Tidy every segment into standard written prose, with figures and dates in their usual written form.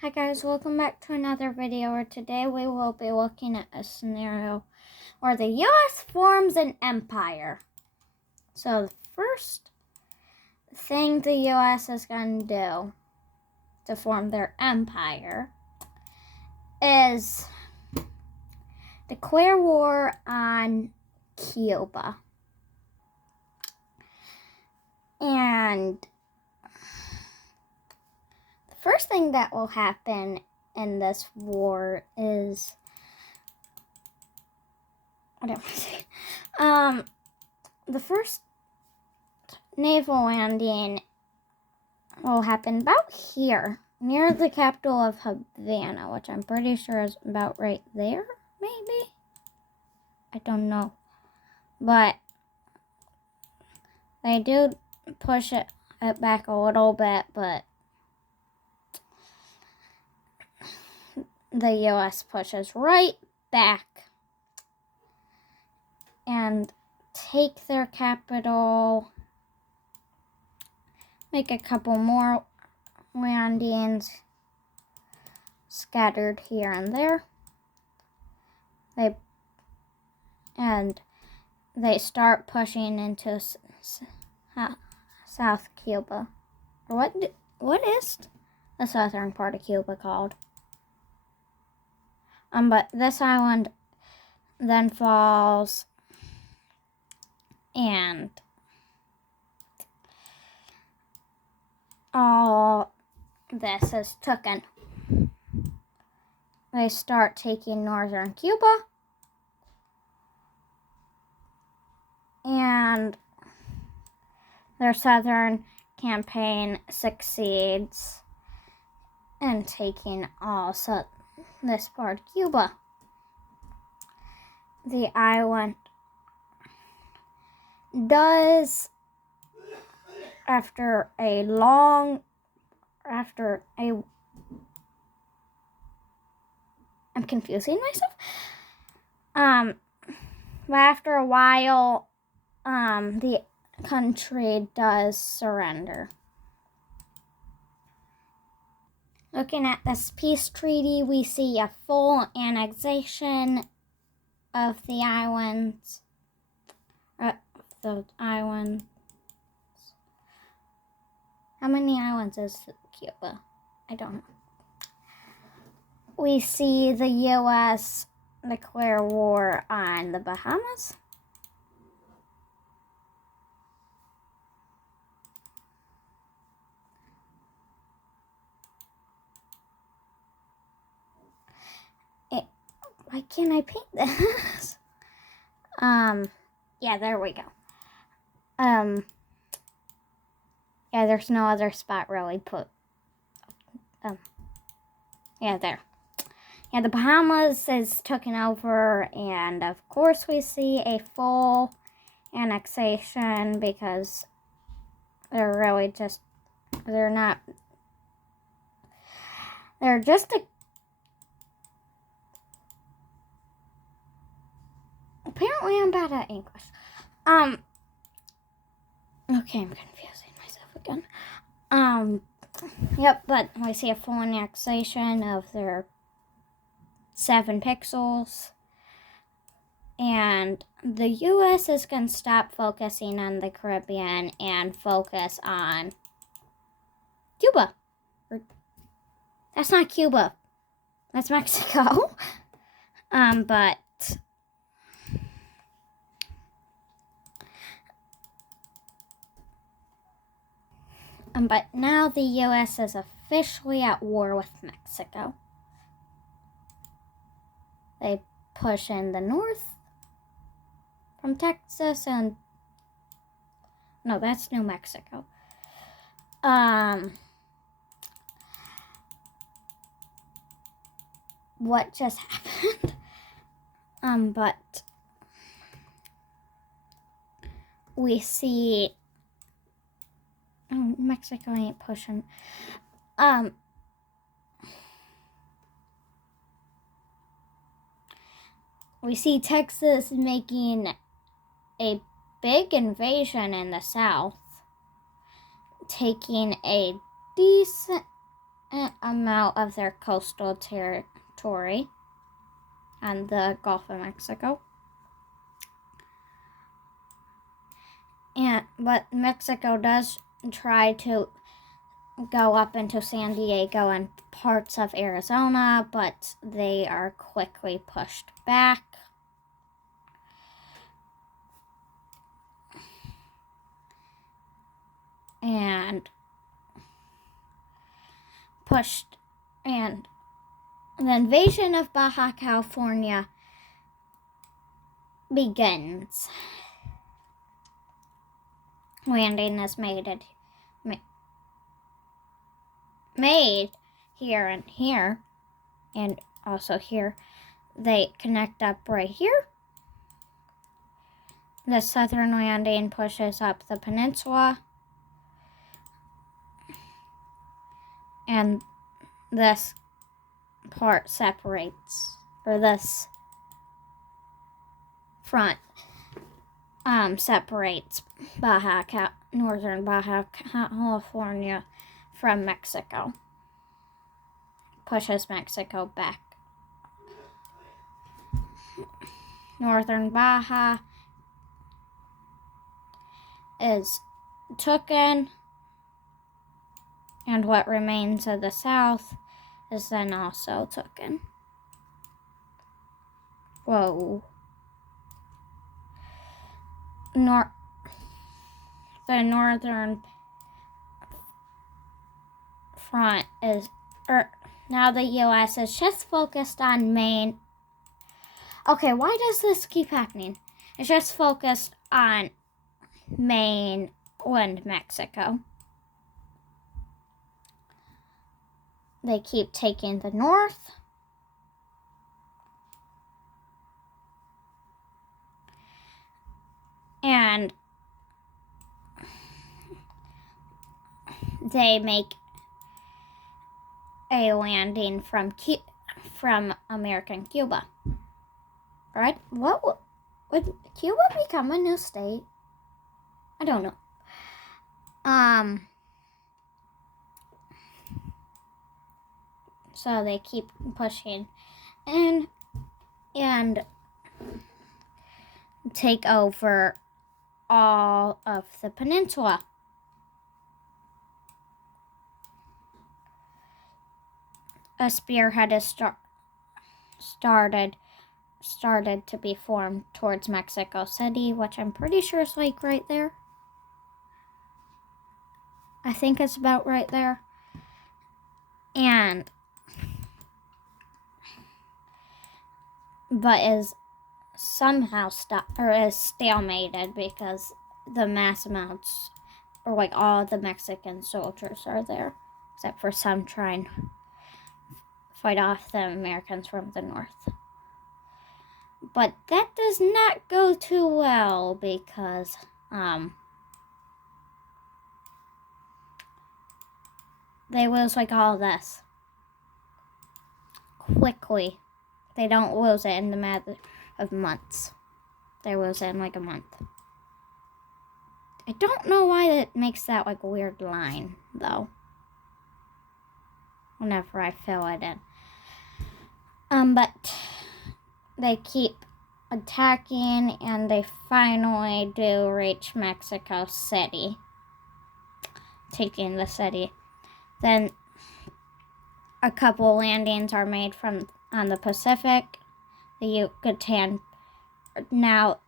Hi guys, welcome back to another video where today we will be looking at a scenario where the US forms an empire. So the first thing the US is going to do to form their empire is declare war on Cuba. And the first thing that will happen in this war is the first naval landing will happen about here, near the capital of Havana, which I'm pretty sure is about right there, maybe? I don't know. But they do push it back a little bit, but the US pushes right back and take their capital, make a couple more landings scattered here and there. They start pushing into South Cuba. What is the southern part of Cuba called? But this island then falls, and all this is taken. They start taking northern Cuba, and their southern campaign succeeds in taking also this part of Cuba. The island does, I'm confusing myself. But after a while, the country does surrender. Looking at this peace treaty, we see a full annexation of the islands. How many islands is Cuba? I don't know. We see the US declare war on the Bahamas. Why can't I paint this? Yeah, there we go. Yeah, there's no other spot really put. Yeah, there. Yeah, the Bahamas is taken over, and of course we see a full annexation because they're just apparently I'm bad at English. Okay, I'm confusing myself again. Yep, but we see a full annexation of their 7 pixels. And the US is going to stop focusing on the Caribbean and focus on Cuba. That's not Cuba. That's Mexico. But now the US is officially at war with Mexico. They push in the north from Texas and... No, that's New Mexico. What just happened? But we see... Oh, Mexico ain't pushing. We see Texas making a big invasion in the south, taking a decent amount of their coastal territory on the Gulf of Mexico. But Mexico does try to go up into San Diego and parts of Arizona, but they are quickly pushed back. And the invasion of Baja California begins. Landing is made here and here, and also here. They connect up right here. The southern landing pushes up the peninsula, and this part separates, or this front separates northern Baja California from Mexico. Pushes Mexico back. Northern Baja is taken, and what remains of the south is then also taken. Whoa. The northern front is, now the U.S. is just focused on Maine. Okay, why does this keep happening? It's just focused on Maine and Mexico. They keep taking the north. And they make a landing from American Cuba. Right? What would Cuba become a new state? I don't know. So they keep pushing and take over all of the peninsula. A spearhead is started to be formed towards Mexico City, which I'm pretty sure is like right there. I think it's about right there. But is somehow is stalemated because the mass amounts, or like all the Mexican soldiers are there, except for some trying to fight off the Americans from the north. But that does not go too well because they lose like all this quickly. They don't lose it in the matter of months. They lose it in like a month. I don't know why it makes that like weird line though, whenever I fill it in. But they keep attacking and they finally do reach Mexico City, taking the city. Then a couple landings are made on the Pacific. The Yucatan, now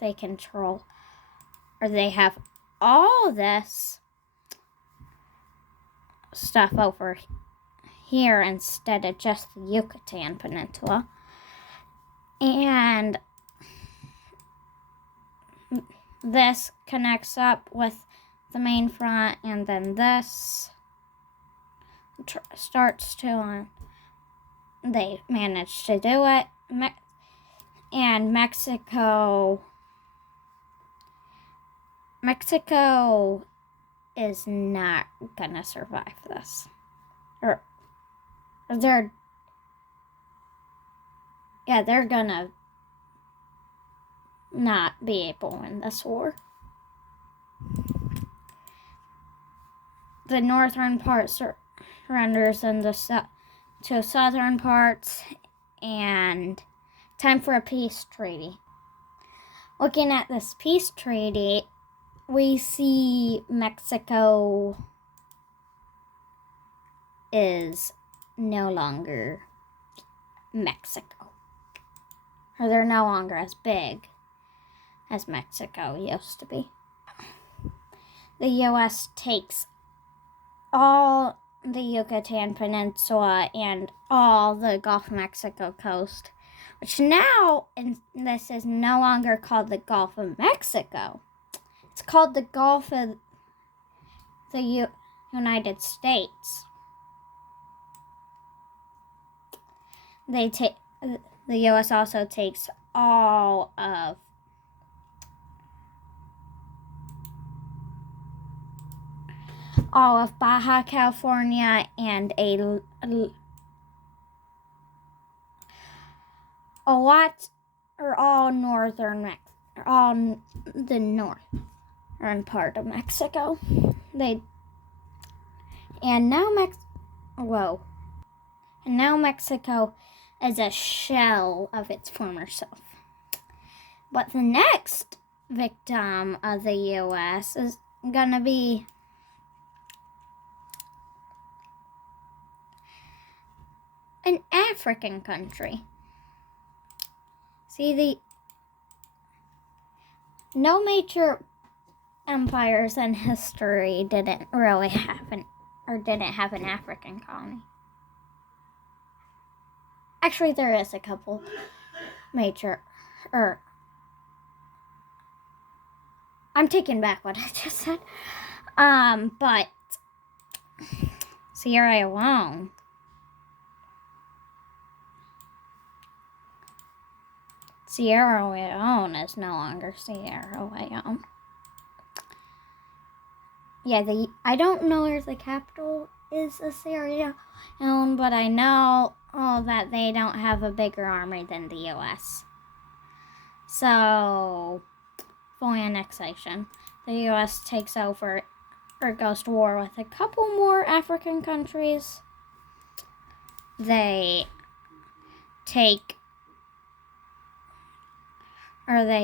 they control, or they have all this stuff over here instead of just the Yucatan Peninsula. And this connects up with the main front, and then this starts to they manage to do it. And Mexico is not gonna survive this. Or they're gonna not be able to win this war. The northern part surrenders in the to southern parts, and time for a peace treaty. Looking at this peace treaty, we see Mexico is no longer Mexico. Or they're no longer as big as Mexico used to be. The U.S. takes all the Yucatan Peninsula and all the Gulf of Mexico coast, which now, and this is no longer called the Gulf of Mexico. It's called the Gulf of the United States. The U.S. also takes all of Baja California and a lot, or all the northern part of Mexico. Now Mexico is a shell of its former self. But the next victim of the U.S. is gonna be an African country. See, no major empires in history didn't have an African colony. Actually, there is a couple major, I'm taking back what I just said. But Sierra Leone is no longer Sierra Leone. Yeah, I don't know where the capital is of Sierra Leone, but I know that they don't have a bigger army than the U.S. So, full annexation. The U.S. takes over or goes to war with a couple more African countries. They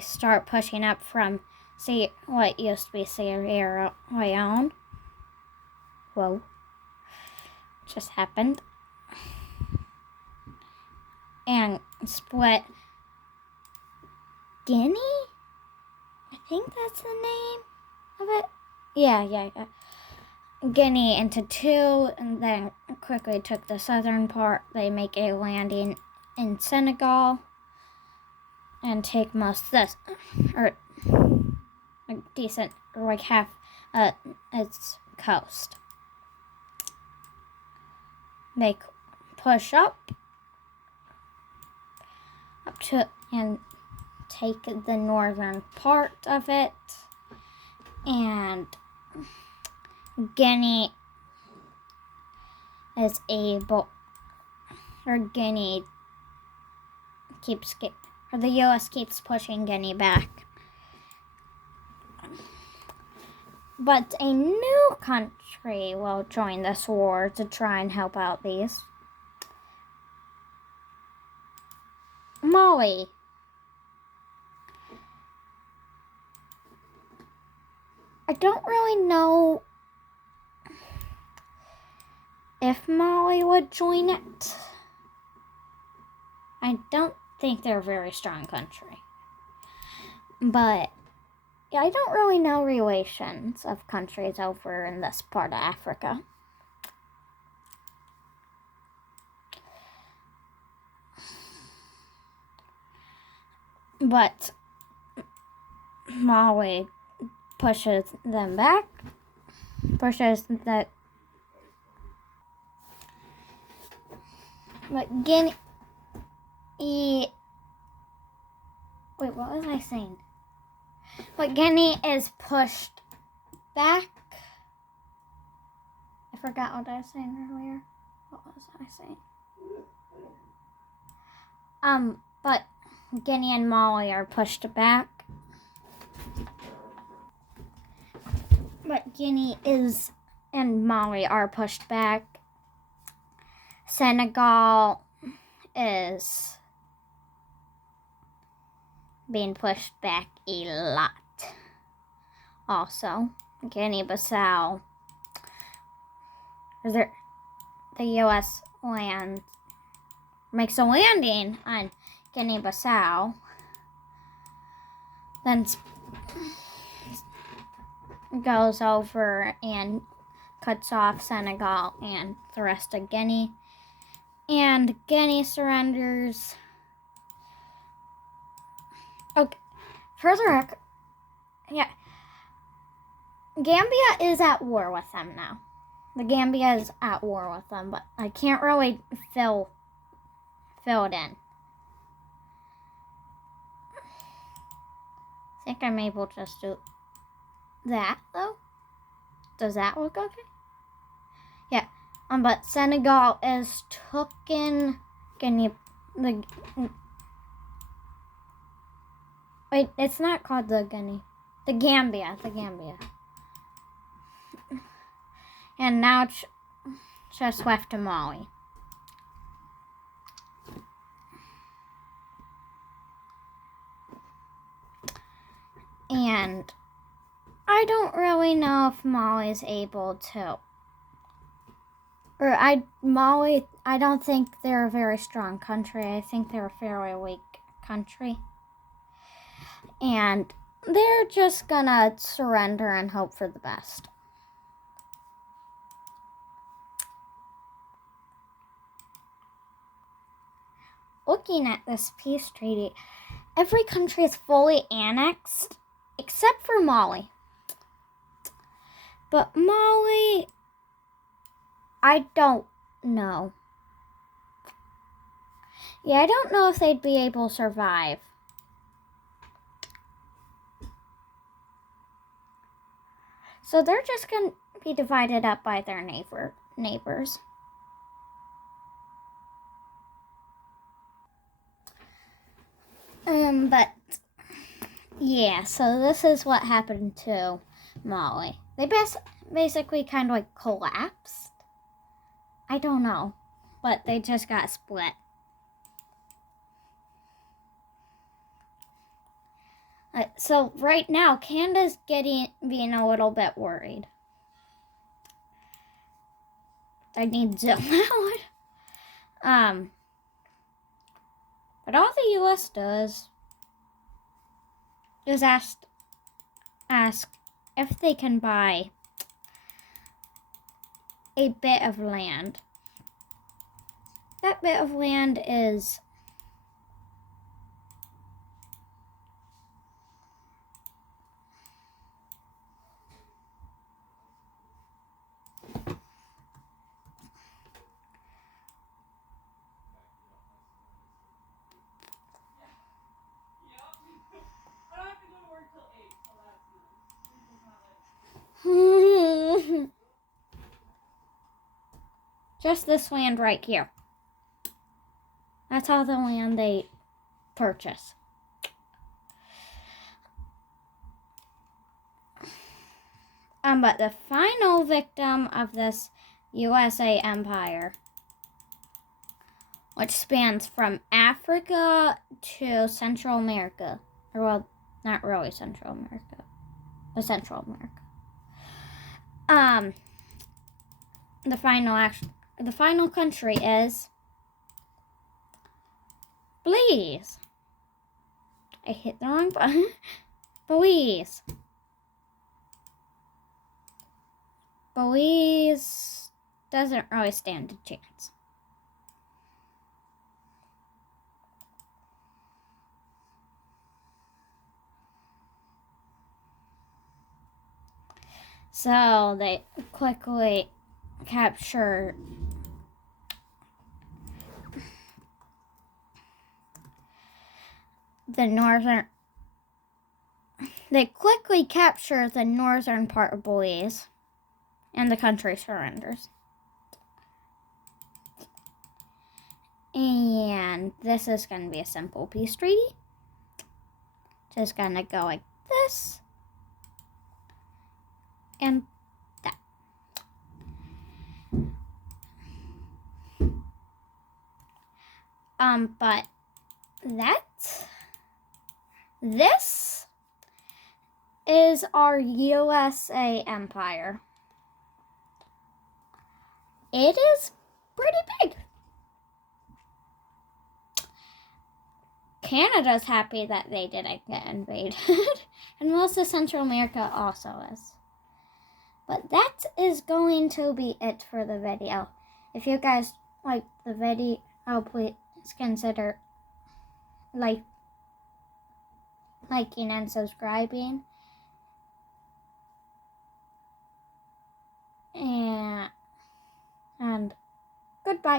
start pushing up from what used to be Sierra Leone. Whoa. Just happened. And split Guinea? I think that's the name of it. Yeah. Guinea into two, and then quickly took the southern part. They make a landing in Senegal and take most of this, or a decent, or like half its coast. They push up to and take the northern part of it, and Guinea is able, or Guinea keeps, or the U.S. keeps pushing Guinea back. But a new country will join this war to try and help out these. Mali. I don't really know if Mali would join it. I don't think they're a very strong country. But yeah, I don't really know relations of countries over in this part of Africa. But Mali pushes them back, but Guinea, wait, what was I saying? But Guinea is pushed back. I forgot what I was saying earlier. What was I saying? But Guinea and Mali are pushed back. But Guinea and Mali are pushed back. Senegal is being pushed back a lot. Also, Guinea-Bissau, the U.S. makes a landing on Guinea-Bissau, then goes over and cuts off Senegal and the rest of Guinea. And Guinea surrenders. Okay, further, yeah. Gambia is at war with them now. The Gambia is at war with them, but I can't really fill it in. I think I'm able to just do that, though. Does that look okay? Yeah. But Senegal is taking Guinea. Wait, it's not called the Guinea. The Gambia. And now it's just left to Mali. And I don't really know if Mali is able to. Mali, I don't think they're a very strong country. I think they're a fairly weak country. And they're just gonna surrender and hope for the best. Looking at this peace treaty, every country is fully annexed except for Mali. But Mali, I don't know. Yeah, I don't know if they'd be able to survive. So they're just going to be divided up by their neighbors. But yeah, so this is what happened to Mali. They basically kind of like collapsed. I don't know, but they just got split. So right now, Canada's being a little bit worried. I need zoom out. But all the U.S. does is ask if they can buy a bit of land. That bit of land is just this land right here. That's all the land they purchase. But the final victim of this USA empire, which spans from Africa to Central America, or well, not really Central America, but Central America. The final country is Belize. I hit the wrong button. Belize. Belize doesn't really stand a chance. So they quickly capture the northern part of Belize, and the country surrenders. And this is going to be a simple peace treaty. Just going to go like this. And that. But this is our USA empire. It is pretty big. Canada's happy that they didn't get invaded. And most of Central America also is. But that is going to be it for the video. If you guys like the video, please consider liking and subscribing. And goodbye.